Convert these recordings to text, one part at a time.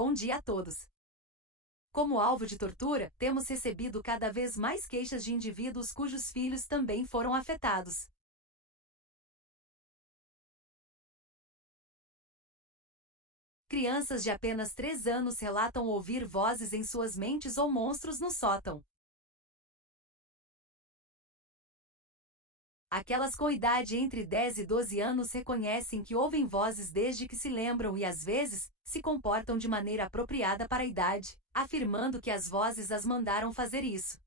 Bom dia a todos. Como alvo de tortura, temos recebido cada vez mais queixas de indivíduos cujos filhos também foram afetados. Crianças de apenas 3 anos relatam ouvir vozes em suas mentes ou monstros no sótão. Aquelas com idade entre 10 e 12 anos reconhecem que ouvem vozes desde que se lembram e, às vezes, se comportam de maneira apropriada para a idade, afirmando que as vozes as mandaram fazer isso.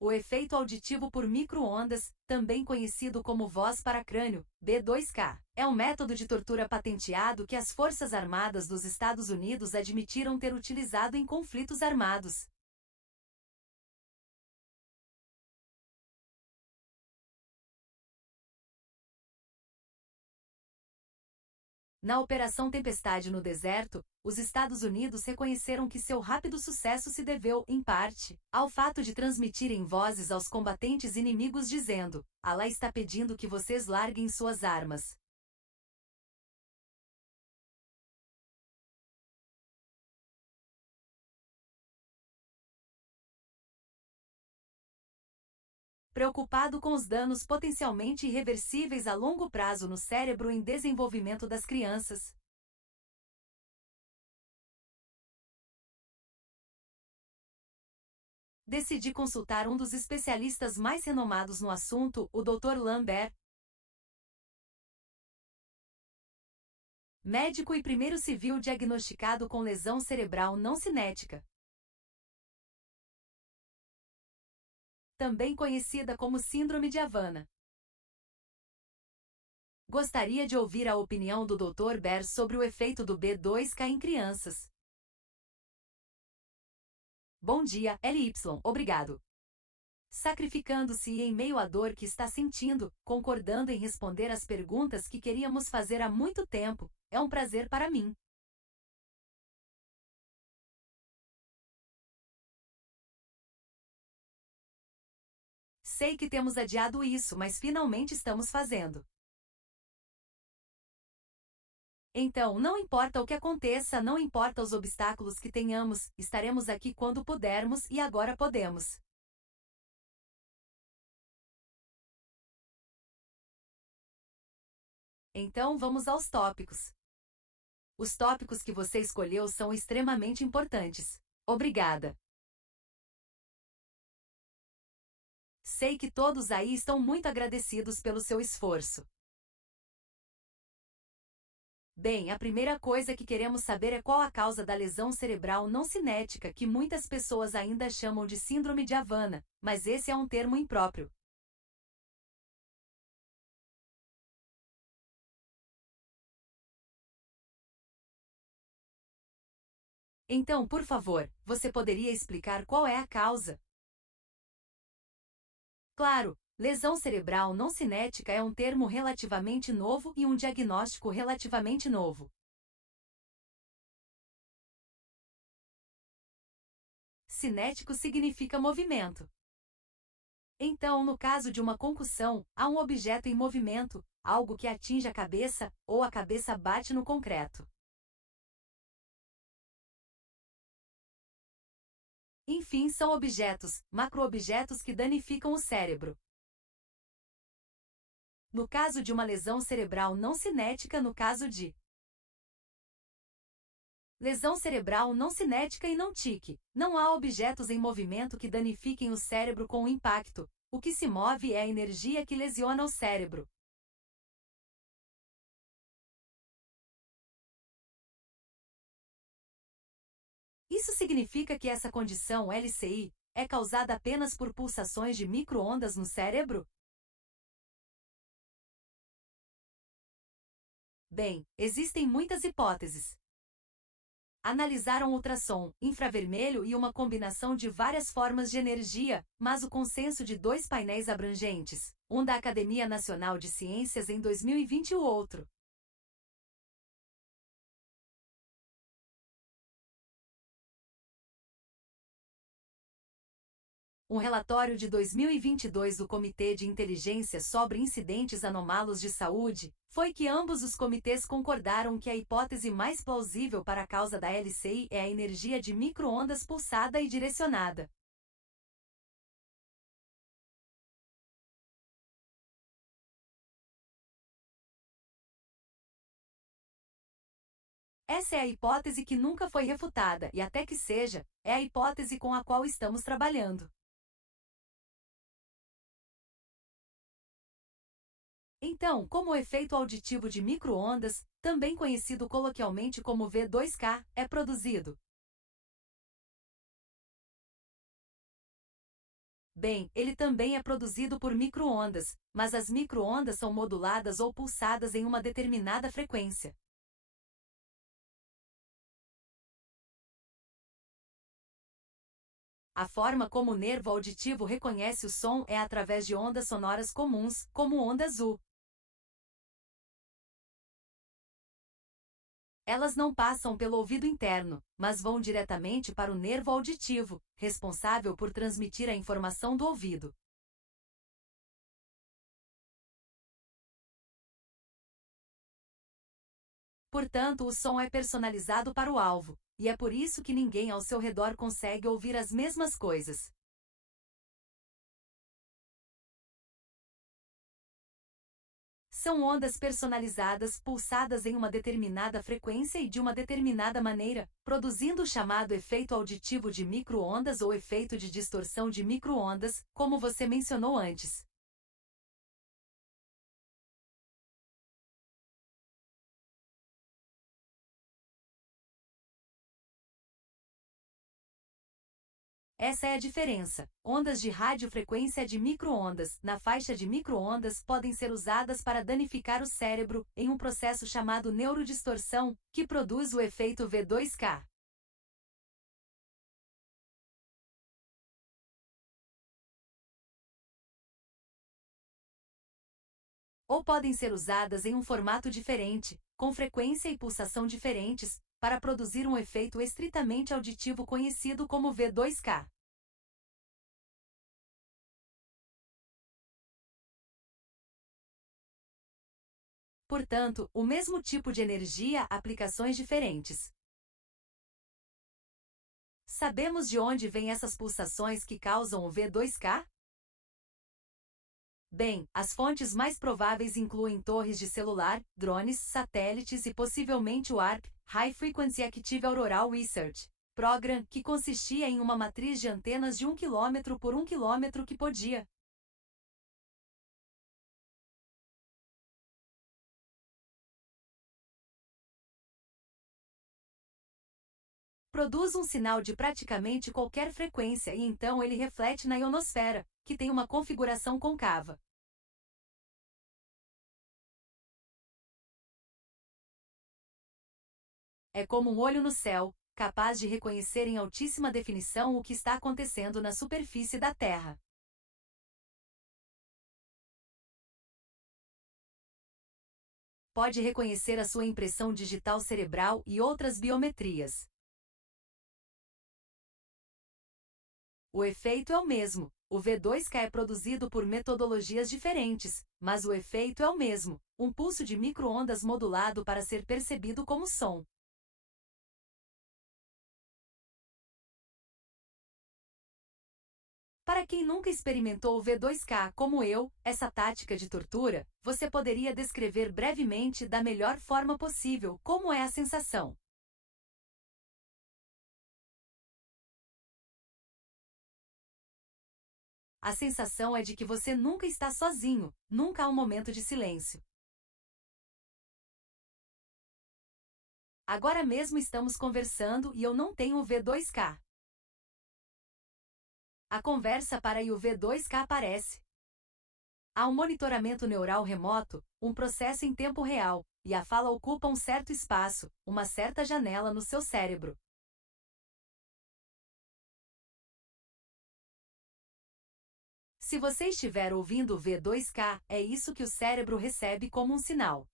O efeito auditivo por micro-ondas, também conhecido como voz para crânio, B2K, é um método de tortura patenteado que as Forças Armadas dos Estados Unidos admitiram ter utilizado em conflitos armados. Na Operação Tempestade no Deserto, os Estados Unidos reconheceram que seu rápido sucesso se deveu, em parte, ao fato de transmitirem vozes aos combatentes inimigos dizendo: "Alá está pedindo que vocês larguem suas armas." Preocupado com os danos potencialmente irreversíveis a longo prazo no cérebro em desenvolvimento das crianças, decidi consultar um dos especialistas mais renomados no assunto, o Dr. Lambert, médico e primeiro civil diagnosticado com lesão cerebral não cinética, também conhecida como Síndrome de Havana. Gostaria de ouvir a opinião do Dr. Ber sobre o efeito do B2K em crianças. Bom dia, LY, obrigado. Sacrificando-se em meio à dor que está sentindo, concordando em responder às perguntas que queríamos fazer há muito tempo, é um prazer para mim. Sei que temos adiado isso, mas finalmente estamos fazendo. Então, não importa o que aconteça, não importa os obstáculos que tenhamos, estaremos aqui quando pudermos e agora podemos. Então vamos aos tópicos. Os tópicos que você escolheu são extremamente importantes. Obrigada. Sei que todos aí estão muito agradecidos pelo seu esforço. Bem, a primeira coisa que queremos saber é qual a causa da lesão cerebral não cinética que muitas pessoas ainda chamam de Síndrome de Havana, mas esse é um termo impróprio. Então, por favor, você poderia explicar qual é a causa? Claro, lesão cerebral não cinética é um termo relativamente novo e um diagnóstico relativamente novo. Cinético significa movimento. Então, no caso de uma concussão, há um objeto em movimento, algo que atinge a cabeça, ou a cabeça bate no concreto. Enfim, são objetos, macroobjetos que danificam o cérebro. No caso de uma lesão cerebral não cinética, no caso de lesão cerebral não cinética e não TIC, não há objetos em movimento que danifiquem o cérebro com o impacto. O que se move é a energia que lesiona o cérebro. Isso significa que essa condição LCI é causada apenas por pulsações de micro-ondas no cérebro? Bem, existem muitas hipóteses. Analisaram ultrassom, infravermelho e uma combinação de várias formas de energia, mas o consenso de dois painéis abrangentes, um da Academia Nacional de Ciências em 2020 e o outro, Um relatório de 2022 do Comitê de Inteligência sobre Incidentes Anômalos de Saúde foi que ambos os comitês concordaram que a hipótese mais plausível para a causa da LCI é a energia de micro-ondas pulsada e direcionada. Essa é a hipótese que nunca foi refutada e, até que seja, é a hipótese com a qual estamos trabalhando. Então, como o efeito auditivo de micro-ondas, também conhecido coloquialmente como V2K, é produzido? Bem, ele também é produzido por micro-ondas, mas as micro-ondas são moduladas ou pulsadas em uma determinada frequência. A forma como o nervo auditivo reconhece o som é através de ondas sonoras comuns, como ondas U. Elas não passam pelo ouvido interno, mas vão diretamente para o nervo auditivo, responsável por transmitir a informação do ouvido. Portanto, o som é personalizado para o alvo, e é por isso que ninguém ao seu redor consegue ouvir as mesmas coisas. São ondas personalizadas pulsadas em uma determinada frequência e de uma determinada maneira, produzindo o chamado efeito auditivo de micro-ondas ou efeito de distorção de micro-ondas, como você mencionou antes. Essa é a diferença. Ondas de radiofrequência de micro-ondas, na faixa de micro-ondas, podem ser usadas para danificar o cérebro, em um processo chamado neurodistorção, que produz o efeito V2K. Ou podem ser usadas em um formato diferente, com frequência e pulsação diferentes, para produzir um efeito estritamente auditivo conhecido como V2K. Portanto, o mesmo tipo de energia, aplicações diferentes. Sabemos de onde vêm essas pulsações que causam o V2K? Bem, as fontes mais prováveis incluem torres de celular, drones, satélites e possivelmente o HAARP, High Frequency Active Auroral Research Program, que consistia em uma matriz de antenas de 1 km por 1 km que podia produz um sinal de praticamente qualquer frequência e então ele reflete na ionosfera, que tem uma configuração côncava. É como um olho no céu, capaz de reconhecer em altíssima definição o que está acontecendo na superfície da Terra. Pode reconhecer a sua impressão digital cerebral e outras biometrias. O efeito é o mesmo. O V2K é produzido por metodologias diferentes, mas o efeito é o mesmo, um pulso de micro-ondas modulado para ser percebido como som. Para quem nunca experimentou o V2K como eu, essa tática de tortura, você poderia descrever brevemente da melhor forma possível como é a sensação. A sensação é de que você nunca está sozinho, nunca há um momento de silêncio. Agora mesmo estamos conversando e eu não tenho o V2K. A conversa para o V2K aparece. Há um monitoramento neural remoto, um processo em tempo real, e a fala ocupa um certo espaço, uma certa janela no seu cérebro. Se você estiver ouvindo o V2K, é isso que o cérebro recebe como um sinal.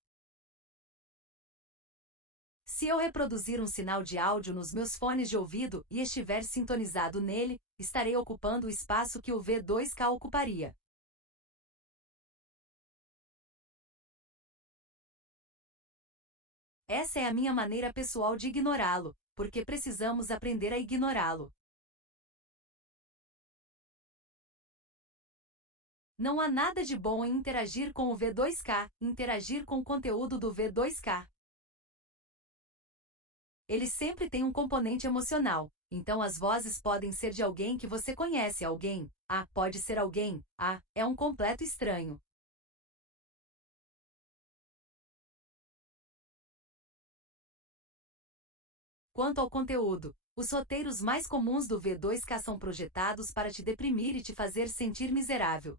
Se eu reproduzir um sinal de áudio nos meus fones de ouvido e estiver sintonizado nele, estarei ocupando o espaço que o V2K ocuparia. Essa é a minha maneira pessoal de ignorá-lo, porque precisamos aprender a ignorá-lo. Não há nada de bom em interagir com o V2K, interagir com o conteúdo do V2K. Ele sempre tem um componente emocional, então as vozes podem ser de alguém que você conhece, alguém, pode ser alguém, é um completo estranho. Quanto ao conteúdo, os roteiros mais comuns do V2K são projetados para te deprimir e te fazer sentir miserável.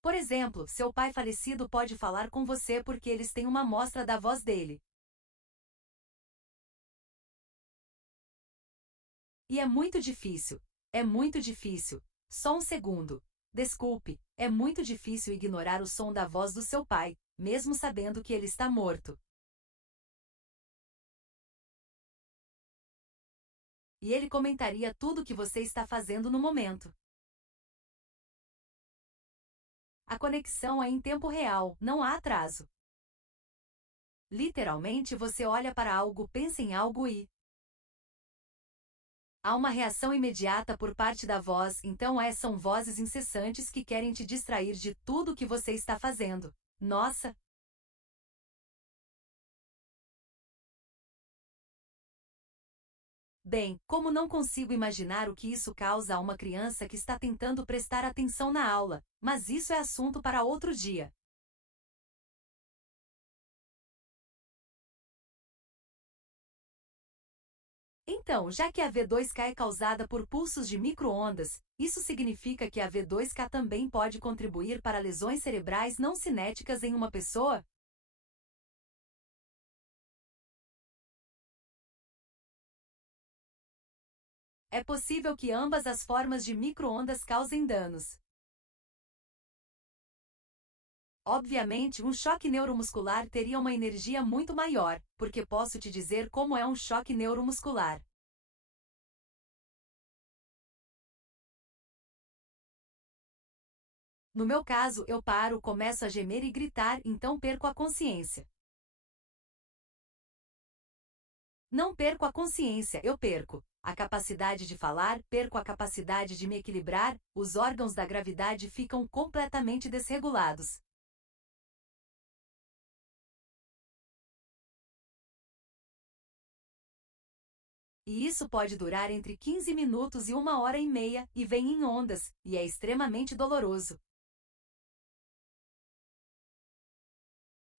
Por exemplo, seu pai falecido pode falar com você porque eles têm uma amostra da voz dele. E é muito difícil. É muito difícil. Só um segundo. Desculpe, é muito difícil ignorar o som da voz do seu pai, mesmo sabendo que ele está morto. E ele comentaria tudo o que você está fazendo no momento. A conexão é em tempo real, não há atraso. Literalmente você olha para algo, pensa em algo e há uma reação imediata por parte da voz, então são vozes incessantes que querem te distrair de tudo o que você está fazendo. Nossa! Bem, como não consigo imaginar o que isso causa a uma criança que está tentando prestar atenção na aula, mas isso é assunto para outro dia. Então, já que a V2K é causada por pulsos de micro-ondas, isso significa que a V2K também pode contribuir para lesões cerebrais não cinéticas em uma pessoa? É possível que ambas as formas de micro-ondas causem danos. Obviamente, um choque neuromuscular teria uma energia muito maior, porque posso te dizer como é um choque neuromuscular. No meu caso, eu paro, começo a gemer e gritar, então perco a consciência. Não perco a consciência, eu perco a capacidade de falar, perco a capacidade de me equilibrar, os órgãos da gravidade ficam completamente desregulados. E isso pode durar entre 15 minutos e 1 hora e meia, e vem em ondas, e é extremamente doloroso.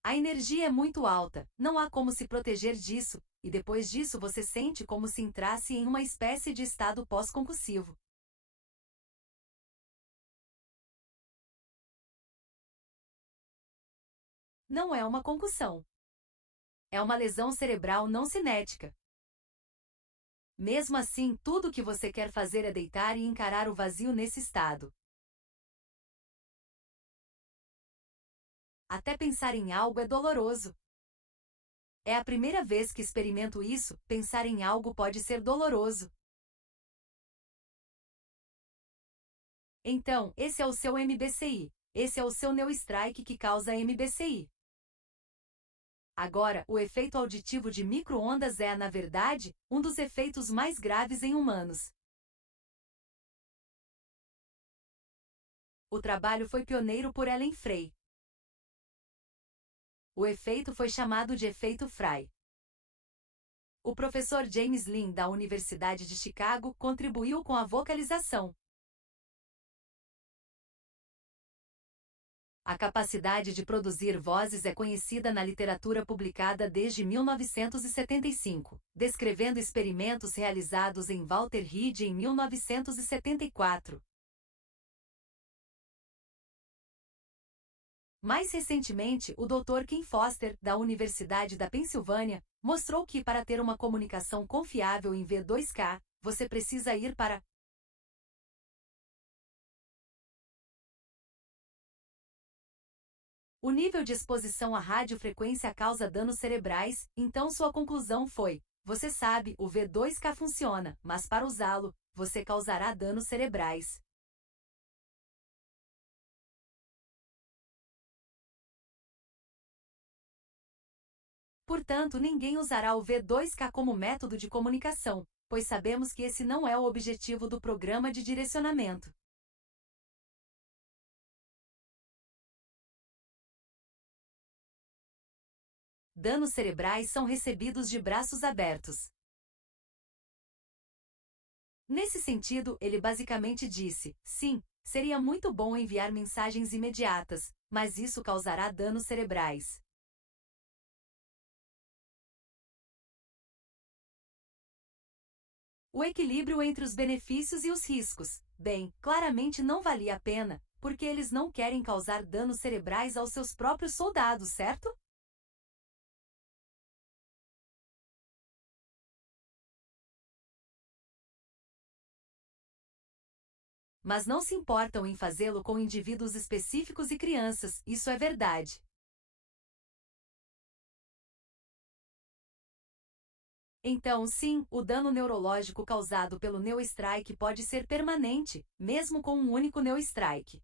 A energia é muito alta, não há como se proteger disso, e depois disso você sente como se entrasse em uma espécie de estado pós-concussivo. Não é uma concussão. É uma lesão cerebral não cinética. Mesmo assim, tudo o que você quer fazer é deitar e encarar o vazio nesse estado. Até pensar em algo é doloroso. É a primeira vez que experimento isso, pensar em algo pode ser doloroso. Então, esse é o seu MBCI. Esse é o seu Neustrike que causa MBCI. Agora, o efeito auditivo de micro-ondas é, na verdade, um dos efeitos mais graves em humanos. O trabalho foi pioneiro por Ellen Frey. O efeito foi chamado de efeito Fry. O professor James Lin, da Universidade de Chicago, contribuiu com a vocalização. A capacidade de produzir vozes é conhecida na literatura publicada desde 1975, descrevendo experimentos realizados em Walter Reed em 1974. Mais recentemente, o Dr. Ken Foster, da Universidade da Pensilvânia, mostrou que para ter uma comunicação confiável em V2K, você precisa ir para O nível de exposição à radiofrequência causa danos cerebrais, então sua conclusão foi: você sabe, o V2K funciona, mas para usá-lo, você causará danos cerebrais. Portanto, ninguém usará o V2K como método de comunicação, pois sabemos que esse não é o objetivo do programa de direcionamento. Danos cerebrais são recebidos de braços abertos. Nesse sentido, ele basicamente disse: sim, seria muito bom enviar mensagens imediatas, mas isso causará danos cerebrais. O equilíbrio entre os benefícios e os riscos. Bem, claramente não valia a pena, porque eles não querem causar danos cerebrais aos seus próprios soldados, certo? Mas não se importam em fazê-lo com indivíduos específicos e crianças, isso é verdade. Então, sim, o dano neurológico causado pelo Neostrike pode ser permanente, mesmo com um único Neostrike.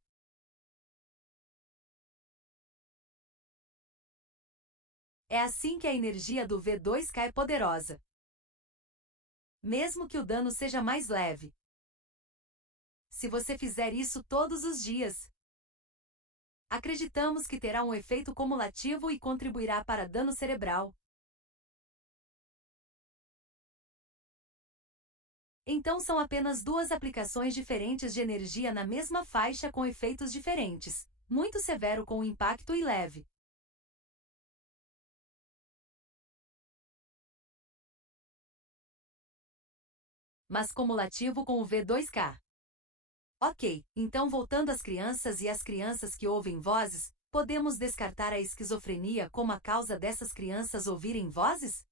É assim que a energia do V2K é poderosa. Mesmo que o dano seja mais leve. Se você fizer isso todos os dias, acreditamos que terá um efeito cumulativo e contribuirá para dano cerebral. Então são apenas duas aplicações diferentes de energia na mesma faixa com efeitos diferentes, muito severo com impacto e leve. Mas cumulativo com o V2K. Ok, então voltando às crianças e às crianças que ouvem vozes, podemos descartar a esquizofrenia como a causa dessas crianças ouvirem vozes?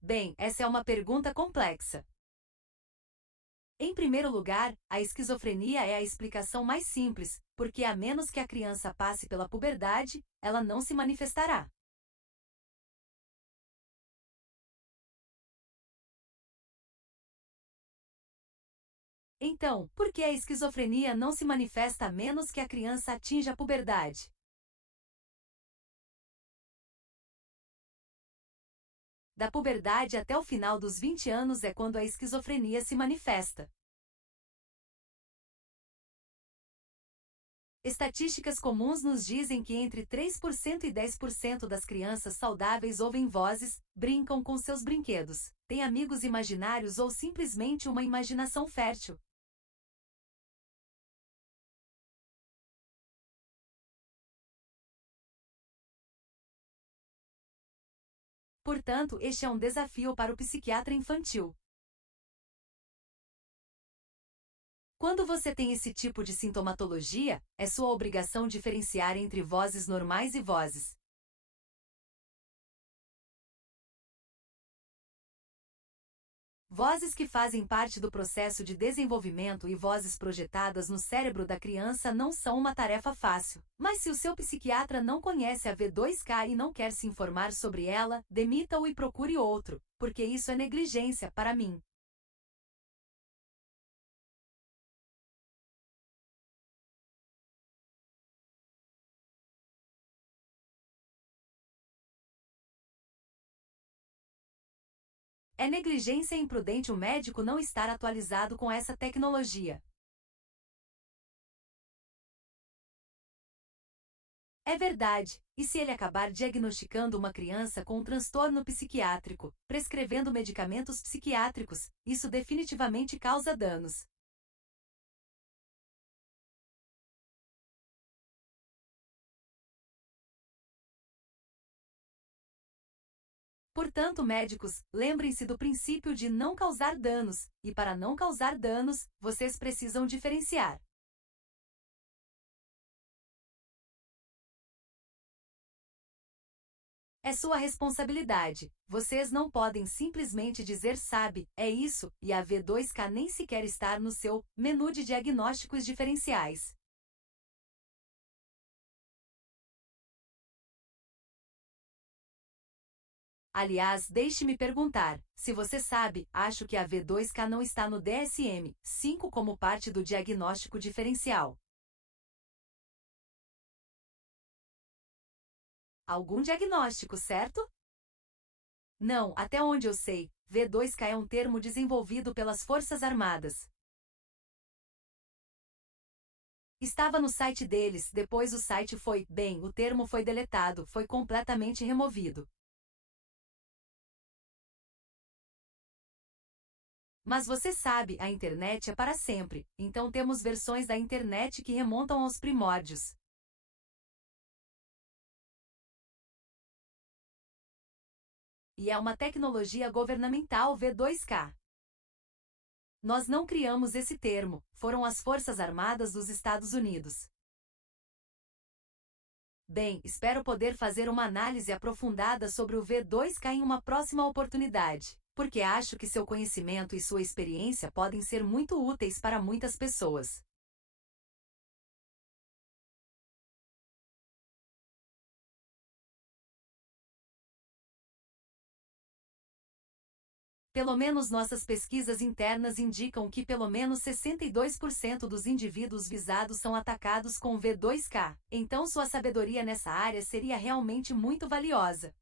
Bem, essa é uma pergunta complexa. Em primeiro lugar, a esquizofrenia é a explicação mais simples, porque a menos que a criança passe pela puberdade, ela não se manifestará. Então, por que a esquizofrenia não se manifesta a menos que a criança atinja a puberdade? Da puberdade até o final dos 20 anos é quando a esquizofrenia se manifesta. Estatísticas comuns nos dizem que entre 3% e 10% das crianças saudáveis ouvem vozes, brincam com seus brinquedos, têm amigos imaginários ou simplesmente uma imaginação fértil. Portanto, este é um desafio para o psiquiatra infantil. Quando você tem esse tipo de sintomatologia, é sua obrigação diferenciar entre vozes normais e vozes. Vozes que fazem parte do processo de desenvolvimento e vozes projetadas no cérebro da criança não são uma tarefa fácil. Mas se o seu psiquiatra não conhece a V2K e não quer se informar sobre ela, demita-o e procure outro, porque isso é negligência para mim. É negligência imprudente o médico não estar atualizado com essa tecnologia. É verdade, e se ele acabar diagnosticando uma criança com um transtorno psiquiátrico, prescrevendo medicamentos psiquiátricos, isso definitivamente causa danos. Portanto, médicos, lembrem-se do princípio de não causar danos, e para não causar danos, vocês precisam diferenciar. É sua responsabilidade. Vocês não podem simplesmente dizer sabe, é isso, e a V2K nem sequer estar no seu menu de diagnósticos diferenciais. Aliás, deixe-me perguntar, se você sabe, acho que a V2K não está no DSM-5 como parte do diagnóstico diferencial. Algum diagnóstico, certo? Não, até onde eu sei, V2K é um termo desenvolvido pelas Forças Armadas. Estava no site deles, depois o site foi, bem, o termo foi deletado, foi completamente removido. Mas você sabe, a internet é para sempre, então temos versões da internet que remontam aos primórdios. E é uma tecnologia governamental V2K. Nós não criamos esse termo, foram as Forças Armadas dos Estados Unidos. Bem, espero poder fazer uma análise aprofundada sobre o V2K em uma próxima oportunidade, porque acho que seu conhecimento e sua experiência podem ser muito úteis para muitas pessoas. Pelo menos nossas pesquisas internas indicam que pelo menos 62% dos indivíduos visados são atacados com V2K, então sua sabedoria nessa área seria realmente muito valiosa.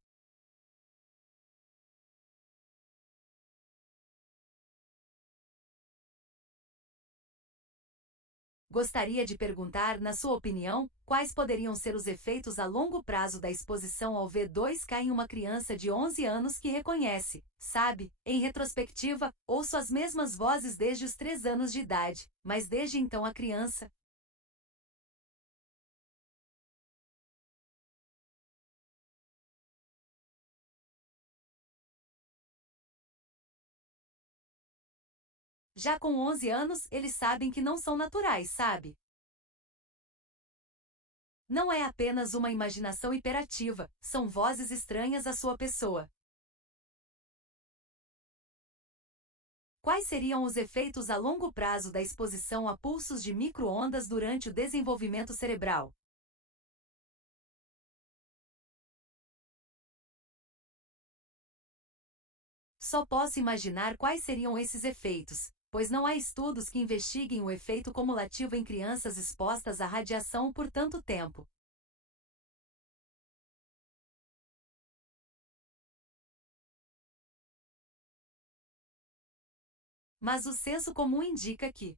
Gostaria de perguntar, na sua opinião, quais poderiam ser os efeitos a longo prazo da exposição ao V2K em uma criança de 11 anos que reconhece, sabe, em retrospectiva, ouço as mesmas vozes desde os 3 anos de idade, mas desde então a criança. Já com 11 anos, eles sabem que não são naturais, sabe? Não é apenas uma imaginação hiperativa, são vozes estranhas à sua pessoa. Quais seriam os efeitos a longo prazo da exposição a pulsos de micro-ondas durante o desenvolvimento cerebral? Só posso imaginar quais seriam esses efeitos, pois não há estudos que investiguem o efeito cumulativo em crianças expostas à radiação por tanto tempo. Mas o senso comum indica que.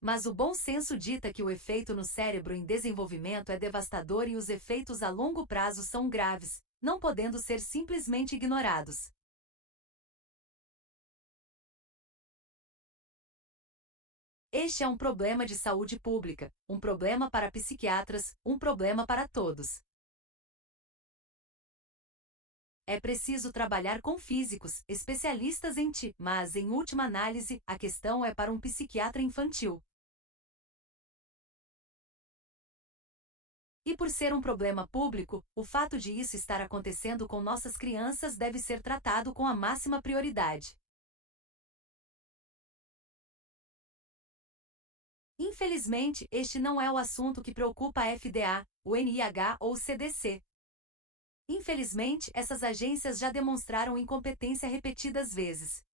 Mas o bom senso dita que o efeito no cérebro em desenvolvimento é devastador e os efeitos a longo prazo são graves, não podendo ser simplesmente ignorados. Este é um problema de saúde pública, um problema para psiquiatras, um problema para todos. É preciso trabalhar com físicos, especialistas em ti, mas, em última análise, a questão é para um psiquiatra infantil. E por ser um problema público, o fato de isso estar acontecendo com nossas crianças deve ser tratado com a máxima prioridade. Infelizmente, este não é o assunto que preocupa a FDA, o NIH ou o CDC. Infelizmente, essas agências já demonstraram incompetência repetidas vezes.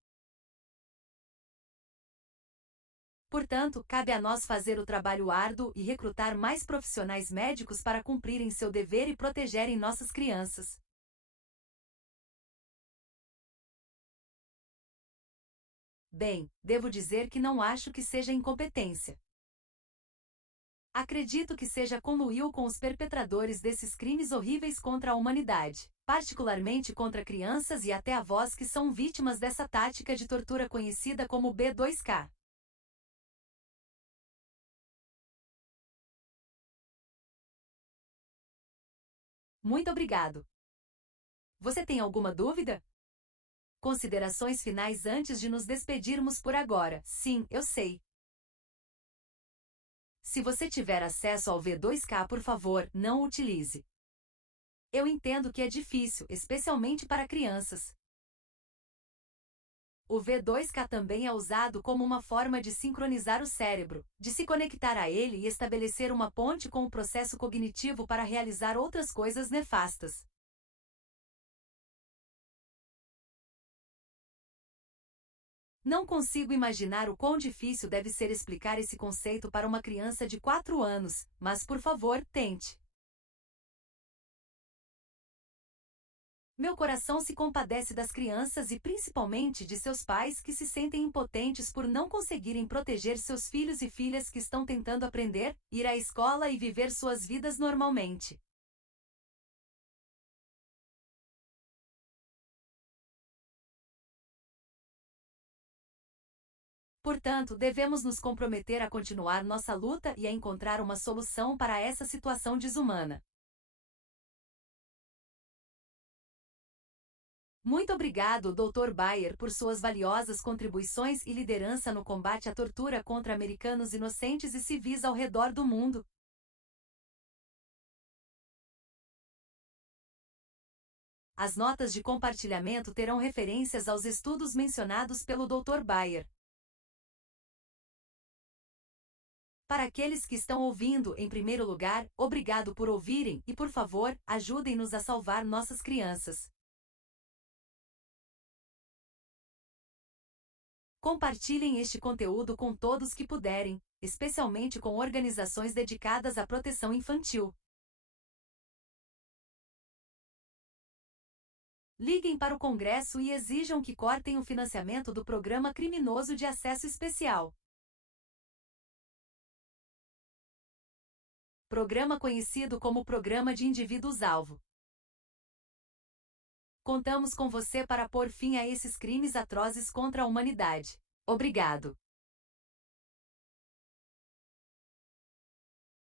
Portanto, cabe a nós fazer o trabalho árduo e recrutar mais profissionais médicos para cumprirem seu dever e protegerem nossas crianças. Bem, devo dizer que não acho que seja incompetência. Acredito que seja conluiu com os perpetradores desses crimes horríveis contra a humanidade, particularmente contra crianças e até avós que são vítimas dessa tática de tortura conhecida como B2K. Muito obrigado. Você tem alguma dúvida? Considerações finais antes de nos despedirmos por agora. Sim, eu sei. Se você tiver acesso ao V2K, por favor, não o utilize. Eu entendo que é difícil, especialmente para crianças. O V2K também é usado como uma forma de sincronizar o cérebro, de se conectar a ele e estabelecer uma ponte com o processo cognitivo para realizar outras coisas nefastas. Não consigo imaginar o quão difícil deve ser explicar esse conceito para uma criança de 4 anos, mas por favor, tente. Meu coração se compadece das crianças e principalmente de seus pais que se sentem impotentes por não conseguirem proteger seus filhos e filhas que estão tentando aprender, ir à escola e viver suas vidas normalmente. Portanto, devemos nos comprometer a continuar nossa luta e a encontrar uma solução para essa situação desumana. Muito obrigado, Dr. Bayer, por suas valiosas contribuições e liderança no combate à tortura contra americanos inocentes e civis ao redor do mundo. As notas de compartilhamento terão referências aos estudos mencionados pelo Dr. Bayer. Para aqueles que estão ouvindo, em primeiro lugar, obrigado por ouvirem e, por favor, ajudem-nos a salvar nossas crianças. Compartilhem este conteúdo com todos que puderem, especialmente com organizações dedicadas à proteção infantil. Liguem para o Congresso e exijam que cortem o financiamento do Programa Criminoso de Acesso Especial. Programa conhecido como Programa de Indivíduos-Alvo. Contamos com você para pôr fim a esses crimes atrozes contra a humanidade. Obrigado.